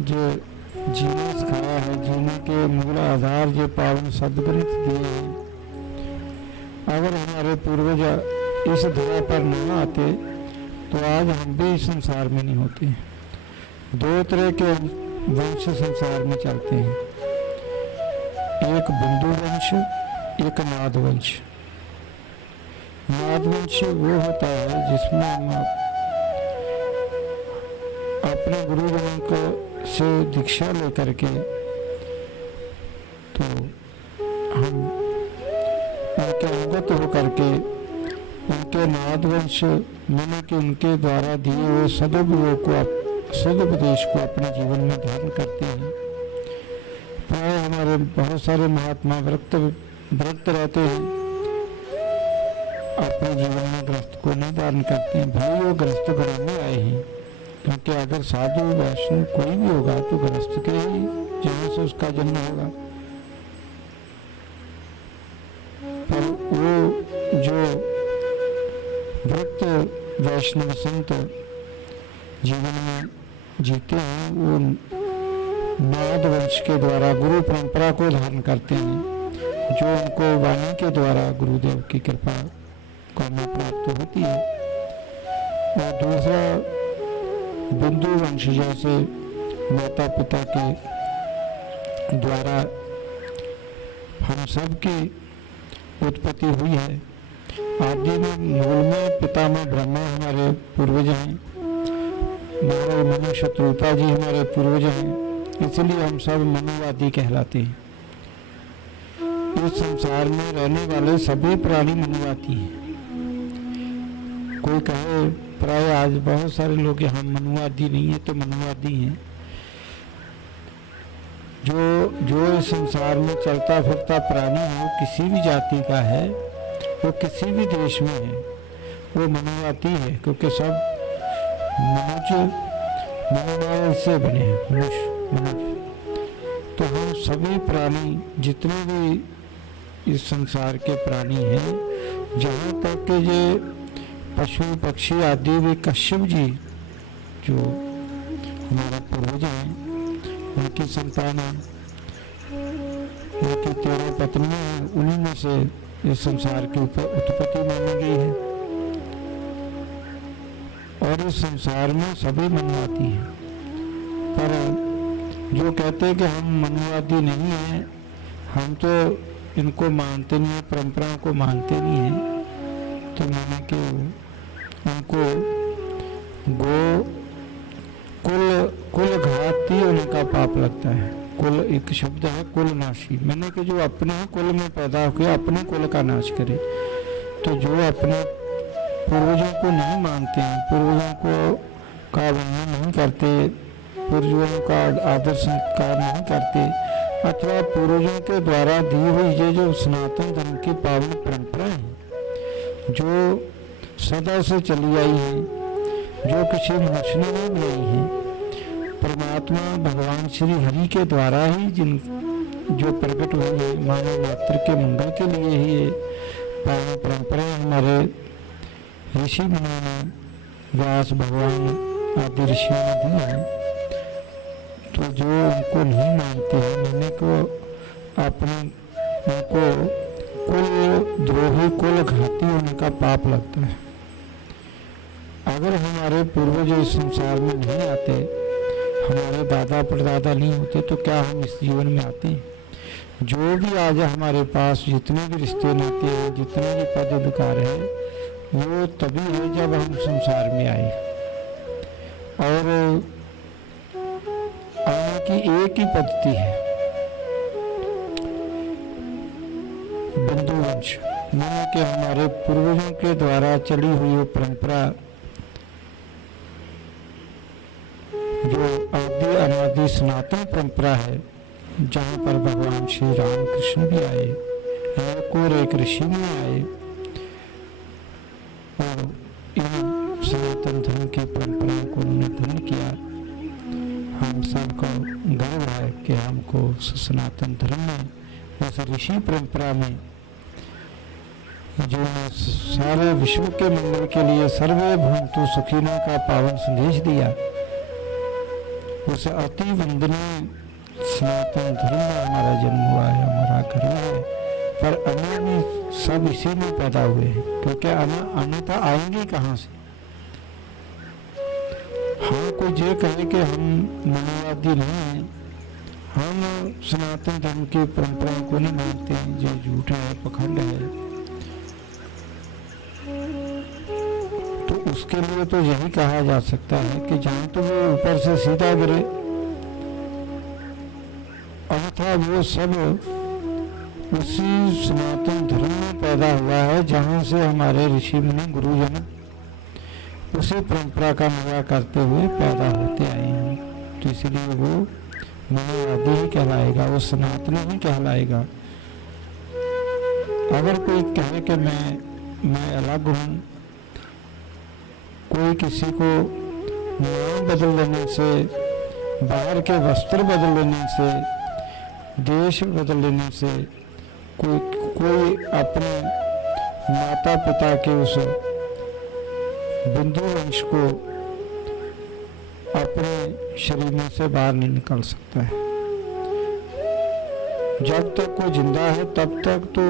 जो जीना सिखाया है, जीने के मूल आधार जो पावन सदग्रंथ दिए हैं, अगर हमारे पूर्वज इस धरा पर न आते तो आज हम भी इस संसार में नहीं होते। दो तरह के वंश संसार में चलते हैं, एक बिंदु वंश, एक नाद वंश। नाद वंश वो होता है जिसमें हम अपने गुरुजनों को से दीक्षा लेकर के तो हम उनके अंगत होकर के उनके नाद वंश मैंने कि उनके द्वारा दिए हुए सदुपदेश को अपने जीवन में धारण करते हैं। प्राय हमारे बहुत सारे महात्मा व्रत रहते हैं, अपने जीवन में ग्रस्त को नहीं धारण करते हैं, भाई वो ग्रस्त घर में आए हैं। क्योंकि अगर साधु वैष्णव कोई भी होगा तो ग्रस्त के ही जहाँ से उसका जन्म होगा। पर वो जो व्रत वैष्णव संत जीवन में जीते हैं वो नाद वंश के द्वारा गुरु परंपरा को धारण करते हैं, जो उनको वाणी के द्वारा गुरुदेव की कृपा को में प्राप्त होती है। और दूसरा बिंदु वंश, जैसे माता पिता के द्वारा हम सब की उत्पत्ति हुई है। आदि में मूल में पिता में ब्रह्मा हमारे पूर्वज हैं, नारायण मनु शत्रुपा जी हमारे पूर्वज हैं, इसलिए हम सब मनुवादी कहलाते हैं। इस संसार में रहने वाले सभी प्राणी मनुवादी हैं। कोई कहे, प्राय आज बहुत सारे लोग यहाँ मनुवादी नहीं है तो मनुवादी हैं। जो इस संसार में चलता फिरता प्राणी हो, किसी भी जाति का है, वो किसी भी देश में है, वो मनुवादी है। क्योंकि सब मनोबल से बने हैं, मनुष्य। तो हम सभी प्राणी जितने भी इस संसार के प्राणी हैं, जहाँ तक कि ये पशु पक्षी आदि भी कश्यप जी जो हमारे पूर्वज हैं उनकी संतान है, उनकी 13 पत्नियां हैं, उन्हीं में से इस संसार की उत्पत्ति मानी गई है। और इस संसार में सभी मनुवादी हैं। पर जो कहते हैं कि हम मनुवादी नहीं हैं, हम तो इनको मानते नहीं है, परंपराओं को मानते नहीं हैं, तो माने कि उनको कुल घाती होने का पाप लगता है। कुल एक शब्द है, कुल नाशी, मैंने कि जो अपने कुल में पैदा होकर अपने कुल का नाश करे। तो जो अपने पूर्वजों को नहीं मानते हैं, पूर्वजों को का वंदन नहीं करते, पूर्वजों का आदर संस्कार नहीं करते, अथवा पूर्वजों के द्वारा दी हुई ये जो सनातन धर्म की पावन परंपरा है, जो सदा से चली आई है, जो किसी मनुष्य ने नहीं बनाई है, परमात्मा भगवान श्री हरि के द्वारा ही जो प्रकट हुई है, मानव मात्र के मंगल के लिए ही ये पावन परंपरा हमारे ऋषि मुनियों ने, व्यास भगवान आदि ऋषियों ने दी है। तो जो उनको नहीं मानते हैं, मैंने को अपने उनको कुल द्रोही कुल घाती होने का पाप लगता है। अगर हमारे पूर्वज इस संसार में नहीं आते, हमारे दादा परदादा नहीं होते, तो क्या हम इस जीवन में आते? जो भी आज हमारे पास जितने भी रिश्ते नाते हैं, जितने भी पद अधिकार है, वो तभी है जब हम संसार में आए। और आने की एक ही पद्धति है, बिंदु वंश, मानो कि हमारे पूर्वजों के द्वारा चली हुई वो परंपरा जो आदि अनादि सनातन परंपरा है, जहाँ पर भगवान श्री राम कृष्ण भी आए, और एक ऋषि भी आए और इन सनातन धर्म की परंपराओं को उन्होंने धन्य किया। हम सबको गर्व है कि हमको सनातन धर्म में, उस ऋषि परंपरा में, जो सारे विश्व के मंगल के लिए सर्वे भून्तु सुखिनों का पावन संदेश दिया, उस अति वंदनीय सनातन धर्म में हमारा जन्म हुआ है, हमारा घर है, पर अन्न भी सब इसी में पैदा हुए हैं, क्योंकि अन्यथा आएंगे कहाँ से। हाँ, कोई ये कहे कि हम मनोवादी नहीं हैं, हम सनातन धर्म की परंपरा को नहीं मानते हैं, ये झूठ है, पखंड है, तो उसके लिए तो यही कहा जा सकता है कि जहाँ तो वो ऊपर से सीधा गिरे, अन्यथा वो सब उसी सनातन धर्म में पैदा हुआ है जहाँ से हमारे ऋषि मुनि गुरुजन उसी परंपरा का मजा करते हुए पैदा होते आए हैं। तो इसलिए वो मनोवादी ही कहलाएगा, वो सनातनी ही कहलाएगा। अगर कोई कहे कि मैं अलग हूँ, कोई किसी को नाम बदल लेने से, बाहर के वस्त्र बदल लेने से, देश बदल लेने से, कोई अपने माता पिता के उस बिंदु वंश को अपने शरीर में से बाहर नहीं निकाल सकता है। जब तक वो जिंदा है तब तक तो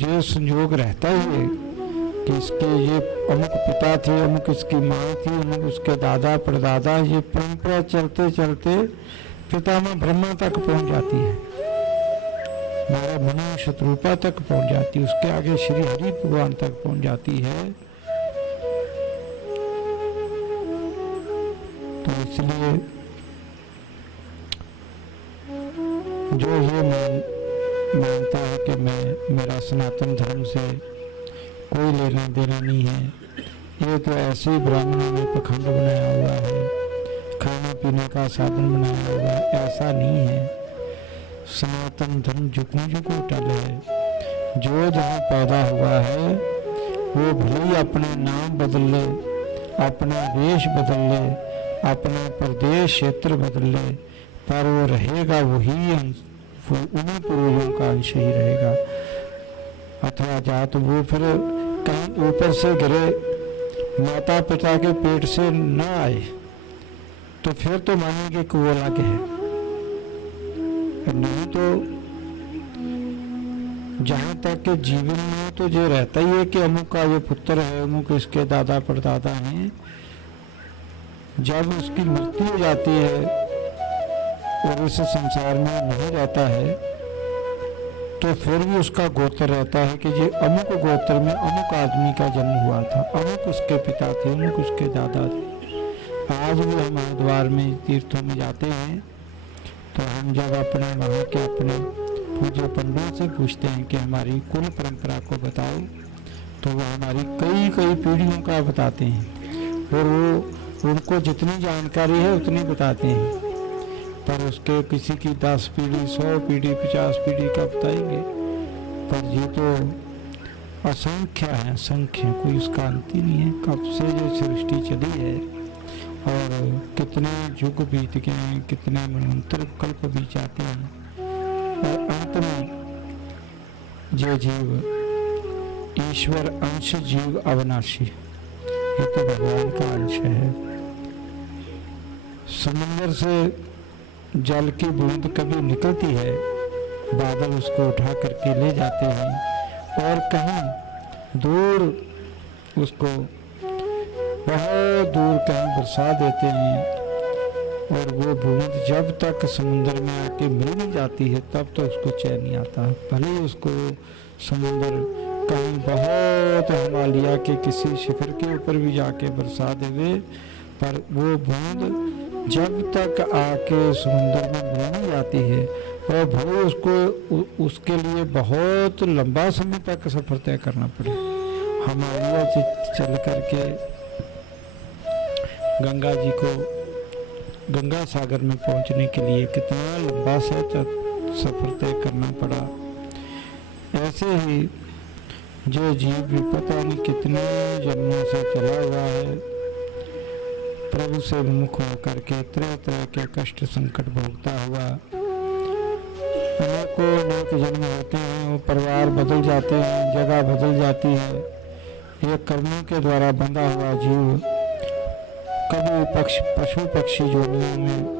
ये संयोग रहता ही है कि इसके ये अमुक पिता थे, अमुक इसकी माँ थी, अमुक उसके दादा परदादा, ये परंपरा चलते चलते पितामह ब्रह्मा तक पहुंच जाती है, हमारा मनु शत्रुपा तक पहुंच जाती है, उसके आगे श्री हरि भगवान तक पहुंच जाती है। तो इसलिए जो ये मानता है कि मेरा सनातन धर्म से कोई लेना देना नहीं है, ये तो ऐसे ही ब्राह्मणों ने पखंड बनाया हुआ है, खाने पीने का साधन बनाया हुआ है, ऐसा नहीं है। सनातन धर्म जुगों जुगों टल है। जो जहाँ पैदा हुआ है वो भले ही अपना नाम बदल ले, अपना वेश बदल ले, अपना प्रदेश क्षेत्र बदल ले, पर वो रहेगा वही उन्हीं पूर्वजों का अंश ही रहेगा। अथवा जात वो फिर कहीं ऊपर से गिरे, माता पिता के पेट से न आए तो फिर तो मानेंगे कि वो अलग है, नहीं तो जहाँ तक के जीवन में तो ये रहता ही है कि अमुक का ये पुत्र है, अमुक इसके दादा परदादा हैं। जब उसकी मृत्यु हो जाती है और इस संसार में नहीं रहता है तो फिर भी उसका गोत्र रहता है कि ये अमुक गोत्र में अमुक आदमी का जन्म हुआ था, अमुक उसके पिता थे, अमुक उसके दादा थे। आज भी हम हरिद्वार में तीर्थों में जाते हैं तो हम जब अपने वहाँ के अपने पूज्य पंडितों से पूछते हैं कि हमारी कुल परंपरा को बताओ, तो वो हमारी कई कई पीढ़ियों का बताते हैं और वो उनको जितनी जानकारी है उतनी बताते हैं, पर उसके किसी की 10 पीढ़ी 100 पीढ़ी 50 पीढ़ी का बताएंगे, पर ये तो असंख्य है, असंख्य, कोई उसका अंत ही नहीं है। कब से जो सृष्टि चली है और कितने युग बीत गए हैं, कितने मनवंतर कल्प बीत जाते हैं और अंत में जो जीव ईश्वर अंश, जीव अविनाशी, ये तो भगवान का अंश है। समुद्र से जल की बूंद कभी निकलती है, बादल उसको उठा करके ले जाते हैं और कहीं दूर उसको बहुत दूर कहीं बरसा देते हैं और वो बूंद जब तक समुद्र में आके मिल नहीं जाती है तब तक उसको चैन नहीं आता। भले ही उसको समुद्र कहीं बहुत हिमालय के किसी शिखर के ऊपर भी जाके बरसा देवे, पर वो बूंद जब तक आके समुद्र में मिल नहीं जाती है और भले उसको उसके लिए बहुत लंबा समय तक सफर तय करना पड़े। हिमालय से चल करके गंगा जी को, गंगा सागर में पहुंचने के लिए कितना लंबा सा सफर तय करना पड़ा। ऐसे ही जो जीव भी पता नहीं कितने जन्मों से चला हुआ है, प्रभु से विमुख होकर के तरह तरह के कष्ट संकट भोगता हुआ, अनेकों अनेक जन्म होते हैं, वो परिवार बदल जाते हैं, जगह बदल जाती है। ये कर्मों के द्वारा बंधा हुआ जीव कभी पशु पक्षी जोनियों में